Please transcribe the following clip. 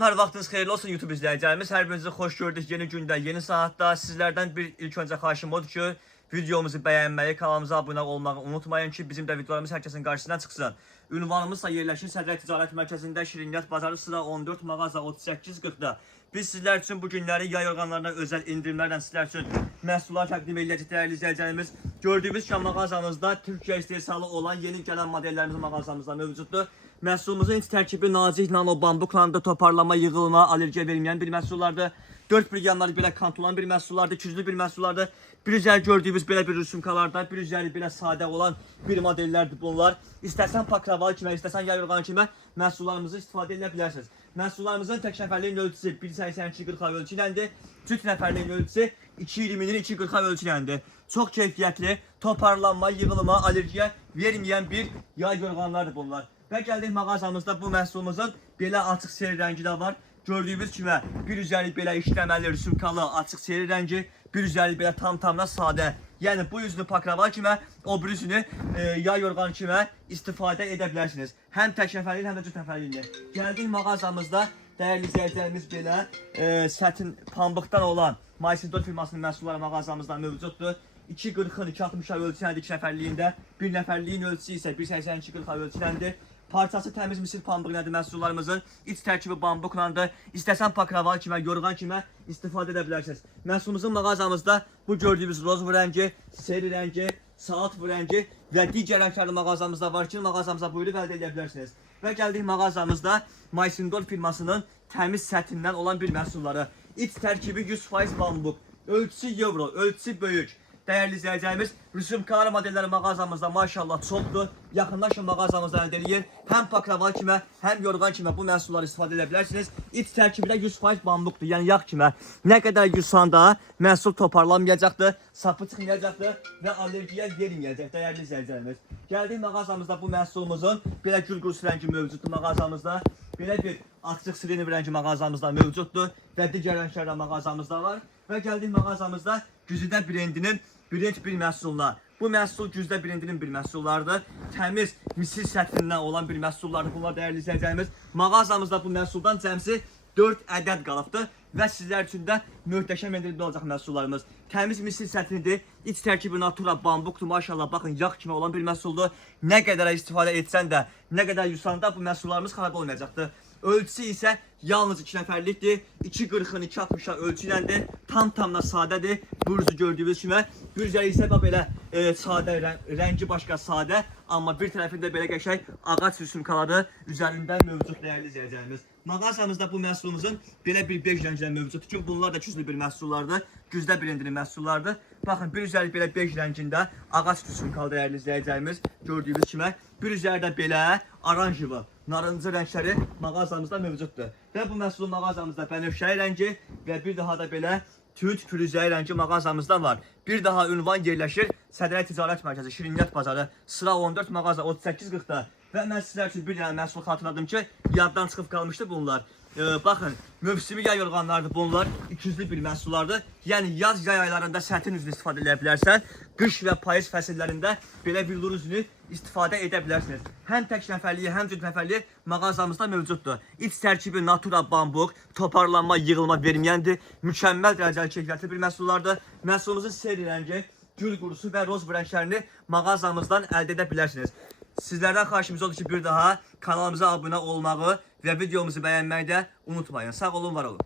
Hər vaxtınız xeyirli olsun YouTube izləyicilərimiz. Hər birinizi xoş gördük yeni gündə, yeni saatda. Sizlərdən ilk öncə xahişim odur ki, videomuzu bəyənməyi, kanalımıza abunə olmağı unutmayın ki, bizim də videolarımız hər kəsin qarşısına çıxsın. Ünvanımızsa yerləşir Sədrək Ticarət Mərkəzində, Şirniyyat Bazarı sıra 14, mağaza 38-40-da. Biz sizlər üçün bu günləri yay orqanlarına özəl indirimlərlə sizlər üçün məhsullar təqdim edəcək dəyərli izləyicilərimiz. Gördüyümüz ki, mağazamızda Türkiyə istehsalı olan yeni gələn modellərimiz mağazamızda mövcuddur. Məhsulumuzun iç tərkibi nazik nano bambuklandı, toparlama, yığılma, allergiya verməyən bir məhsullardır. 4 bir yanları belə kantolan bir məhsullardır, güclü bir məhsullardır. Bir üzəri gördüyümüz belə bir rüsumkalarda, bir üzəri belə sadə olan bir modellərdir bunlar. İstəsən pakravalı kimə, istəsən yay yorğanı kimə məhsullarımızı istifadə edə bilərsiniz. Məhsullarımızın tək nəfərliyin ölçüsü 1.82-40 ölçü iləndir. Cüt nəfərliyin ölçüsü 2.20-nin 2.40 ölçü iləndir. Çox keyfiyyətli, toparlanma, yığılma, allergiya verməyən bir yay yorğanlardır bunlar. Və gəldik mağazamızda bu məhsulumuzun belə açıq seri rəngi də var. Gördüyümüz kimi bir üzəri belə işləməli, rüsumkalı, açıq seri rəngi, bir üzəri belə tam-tamına sadə. Yəni bu üzünü pakrava kimə, o bir üzünü yay yorğanı kimə istifadə edə bilərsiniz. Həm tək nəfərliyin, həm də cüt nəfərliyində. Gəldik mağazamızda dəyərli izləyicilərimiz belə sətin pambıqdan olan Maysindor firmasının məhsulları mağazamızda mövcuddur. 2.40-ın 2.60 ölçüləndir 2 nəfərliyində, 1 nəfərliyin ölçüsü isə 1.82-40 ölçüləndir. Parçası təmiz misir pambığı nədir məhsullarımızın, iç tərkibi bambuklandır. İstəsən pakravalı kimə, yorğan kimə istifadə edə bilərsiniz. Məhsulumuzun mağazamızda bu gördüyümüz roz bu rəngi, seri rəngi, saat bu rəngi və digər rənglərdə mağazamızda var ki, mağazamıza buyurub əldə edə bilərsiniz. Və gəldik mağazamızda Maysindor firmasının təmiz sətindən olan bir məhsulları. İç tərkibi 100% bambuk, ölçüsü euro, ölçüsü böyük. Dəyərli izləyicilərimiz, rüsumkalar modelləri mağazamızda maşallah çoxdur. Yaxınlaşın mağazamızda əldə edin. Həm pakravalı kimə, həm yorğan kimə bu məhsulları istifadə edə bilərsiniz. İç tərkibi də 100% bambukdur, yəni yağ kimə. Nə qədər yursanda məhsul toparlanmayacaqdır, sapı çıxmayacaqdır və allergiya verməyəcək dəyərli izləyicilərimiz. Gəldik mağazamızda bu məhsulumuzun belə gül qurusu rəngi mövcuddur mağazamızda. Belə bir açıq sireni bir rəngi mağazamızda mövcuddur və digər rənglərdə mağazamızda var. Və gəldik mağazamızda Güzide brendinin brend bir məhsullar. Bu məhsul Güzide brendinin bir məhsullardır. Təmiz misir səthrindən olan bir məhsullardır. Bunlar dəyərli izləyicilərimiz. Mağazamızda bu məhsuldan cəmsi 4 ədəd qalıbdır və sizlər üçün də möhtəşəm endirimli olacaq məhsullarımız. Təmiz misir səthridir. İç tərkibi natura bambukdur. Maşallah baxın yağ kimi olan bir məhsuldur. Nə qədər istifadə etsən də, nə qədər yusanda bu məhsullarımız xarab olmayacaqdır. Ölçüsü isə yalnız 2 nəfərlikdir. 2.40-ın 2.60 ölçü iləndir. Tam-tamına sadədir. Bu üzü gördüyünüz kimi. Bir üzəri isə belə sadə, rəngi başqa sadə. Amma bir tərəfində belə qəşəng ağac rüsumkaları üzərində mövcud dəyərli izləyicilərimiz. Mağazamızda bu məhsulumuzun belə bir bej rənglər mövcuddur ki, bunlar da güclü bir məhsullardır. Güzdə brendinin məhsullardır. Baxın, bir üzəri belə bej rəngində ağac rüsumkalı dəyərli izləyicilərimiz gördüyünüz kimi. Bir üzərdə belə oranjılı, narıncı rəngləri mağazamızda mövcuddur. Və bu məhsulun mağazamızda bənövşəyi rəngi və bir daha da belə tüt pürüzəyi rəngi mağazamızda var. Bir daha ünvan yerləşir Sədrək Ticarət Mərkəzi, Şirniyyat Bazarı, sıra 14, mağaza 38-40-da. Və mən sizlər üçün bir dənə məhsul xatırladım ki, yaddan çıxıb qalmışdı bunlar. Baxın, mövsümi yay yorğanlardır bunlar, 200'lü bir məhsullardır. Yəni yaz yay aylarında sətin üzünü istifadə edə bilərsən, qış və payız fəsillərində belə bir lur üzünü istifadə edə bilərsiniz. Həm tək nəfərliyi, həm cüt nəfərliyi mağazamızda mövcuddur. İç tərkibi natura bambuk, toparlanma, yığılma verməyəndir. Mükəmməl dərəcəli keyfiyyətli bir məhsullardır. Məhsulumuzun seri rəngi, gül qurusu və roz rənglərini mağazamızdan əldə edə bilərsiniz. Sizlərdən xahişimiz odur ki, bir daha kanalımıza abunə olmağı və videomuzu bəyənməyi də unutmayın. Sağ olun, var olun.